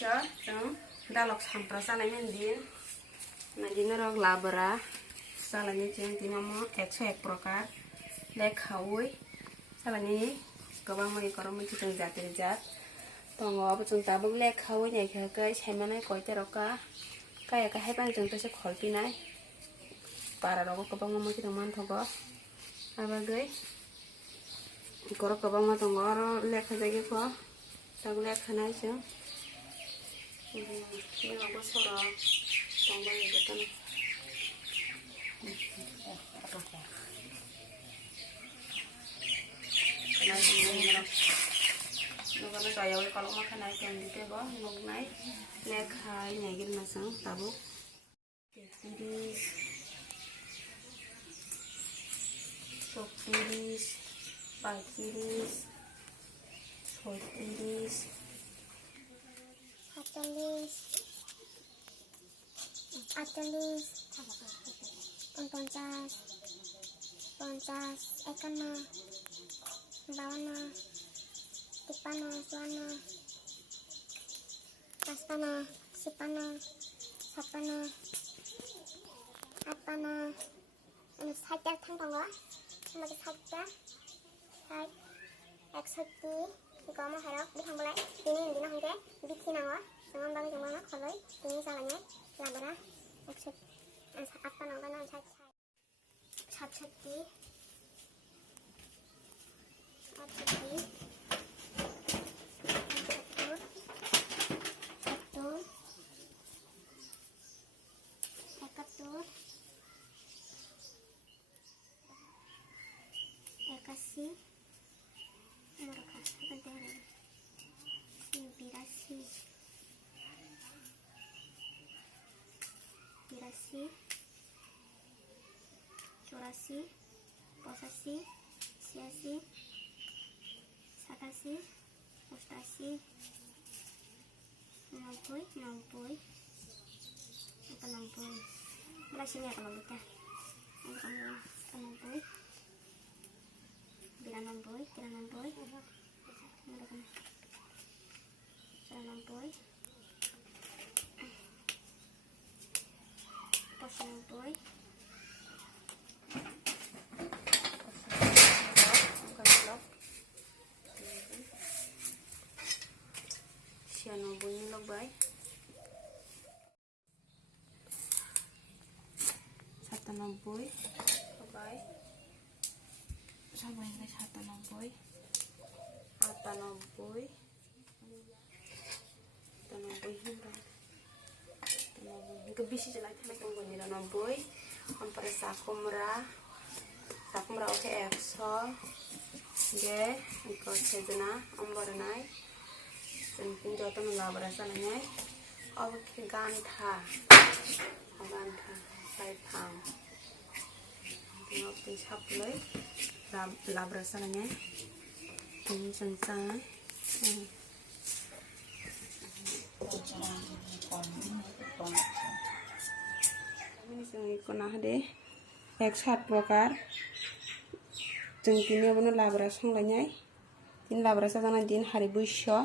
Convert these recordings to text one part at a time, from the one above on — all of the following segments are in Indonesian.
जों dalok sampra salai mendin nadina rok labra salai जों dinamo 101 प्रकार lekhawi salai gobang mai korom mi जों जाते जात tongo abo जों tabuk lekhawi nyai khakai saimanai koite roka kaya ka haibang जों tose kholpinai para rok gobang mai जों manthogo abagai korok gobang ma tongo aro lekha jagi ko tak lekhanai जों ini aku sorok tombol itu kan karena ini nukana kaya kalau makan naik yang gitu boh nuk naik lekha nyai nasang tabuk tiris sok tiris pai tiris soy tiris Atalis, Poncas, Ekana, Bawana, Tipana, Suana, Paspana, Sipana, Sapana, Apana, ini 살짝 탄 건가? 한마디 살짝, X30, 이거 한번 해라. 우리 한번에 니는 한개 밑이 나와. 정한방이 정말 걸어요. 등이 잘하네. 라브라. 혹시 아빠 나가는 사채띠. Ekasi. Birasi, Chorasi, Posasi, Siasi, Sakasi, Ostasi, Nampoy, apa nampoy? Berasnya kalau kita, nampoy, bila nampoy, nampoy. Siano bunyi lobay. Satu nomboy. Lobay. Sabay guys, satu nomboy. Ata nomboy. Himbang. Kebisi jelai thalai tonggo nila nomboy. Ampare sakumra oke ekso. Ge, iko chejna ambarnai. Jengpin joto nulabra salanyai. Oke gantha. Sai phang. Dino pin saploi. Labra salanyai. Ini sensai. Ini जों इको ना दे 107 प्रकार जों तिनिया बनो लाब्रा संलायनाय दिन लाब्रा साजाना दिन हारि बैसो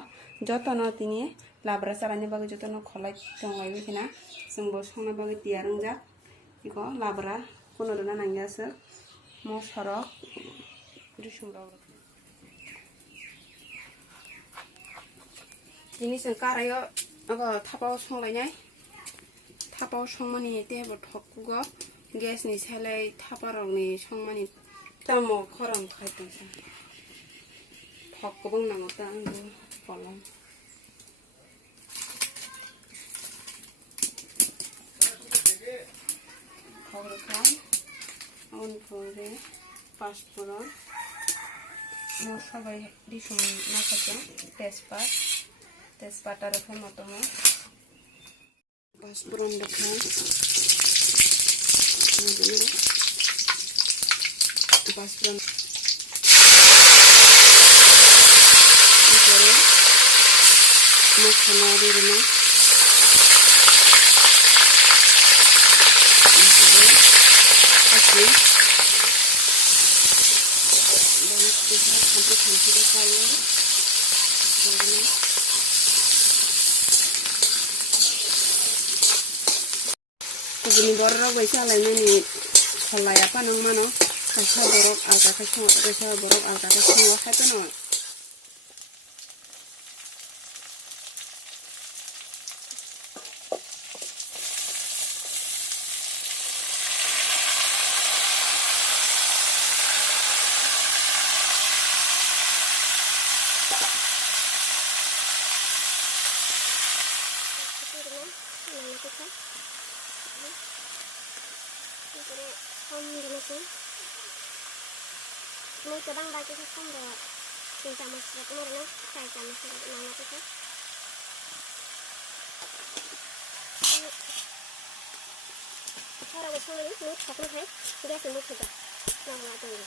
जतन तिनि लाब्रा सालायनो बागै जतन खलाय दंलाय बेखिना जों बो संना बागै तिया रोंजा इको लाब्रा कोनो रोना नांगासो मसरक रुसुं लाब्रा तिनि जों कारायो अब थापाव संलायनाय थापाव संमानि टेबल थकुगो गेसनि सालाय थापारावनि संमानि तामो खरम खायदों थकको बुंनांगौ दा आंबो प्रब्लेम खबरखा उनफोरे पासपोर्ट न सबाय दिसुं माखासे तेजपात आरो टमेट'मो पासपोर्ट देखा पासपोर्ट मसाला देना asli banyak juga sampai hampir kalian karena Begini borok bai salaimani kholai apa nang mano kaisa borok alga kaisa borok alga kaisa hape no. Mau coba baca sesuatu enggak? Cinta masih kemarin ya, saya masih nanya tuh. Orang itu ini nih, satu nih, dia sembuh sudah. Nah, itu ini.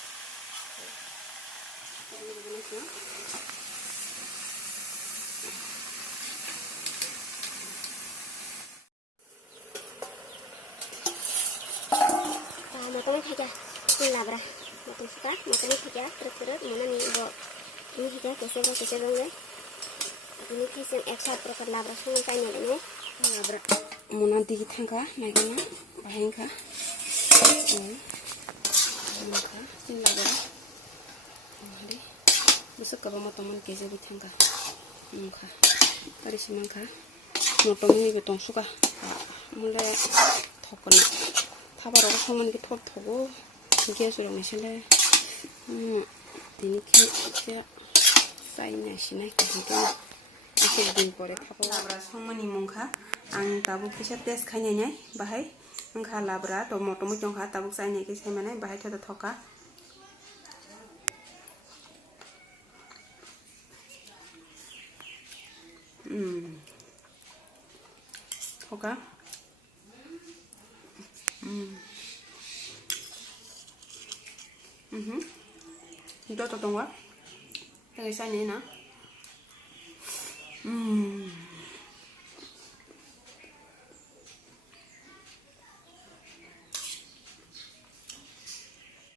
Matangnya saja, ini labra. Matang suka, matangnya saja, terus mana nih, ini saja, keser dong. Ini kisah ekstra proker labra, semua kayaknya deh. Labra. Mau nanti kita angka, naiknya, bahingka. Angka, sin labra. Mari, besok kalau mau teman kisah kita angka. Angka, hari sini angka. Mau teman ini betong suka. Mulai thokona. 타바라고 소문 이렇게 톡톡고 이게 수령 미실래 이렇게 사이네 시네 그러니까 이렇게 दिन परे थाबो लाब्रा संमनि मुंखा आं ताबु किसा टेस्ट खायनाय बाहाय आंखा लाब्रा टमेटो मुजंखा ताबु साइनाय के सायमाने बाहाय थदा थका थका Itu atau tunggu? Lagi sana, na.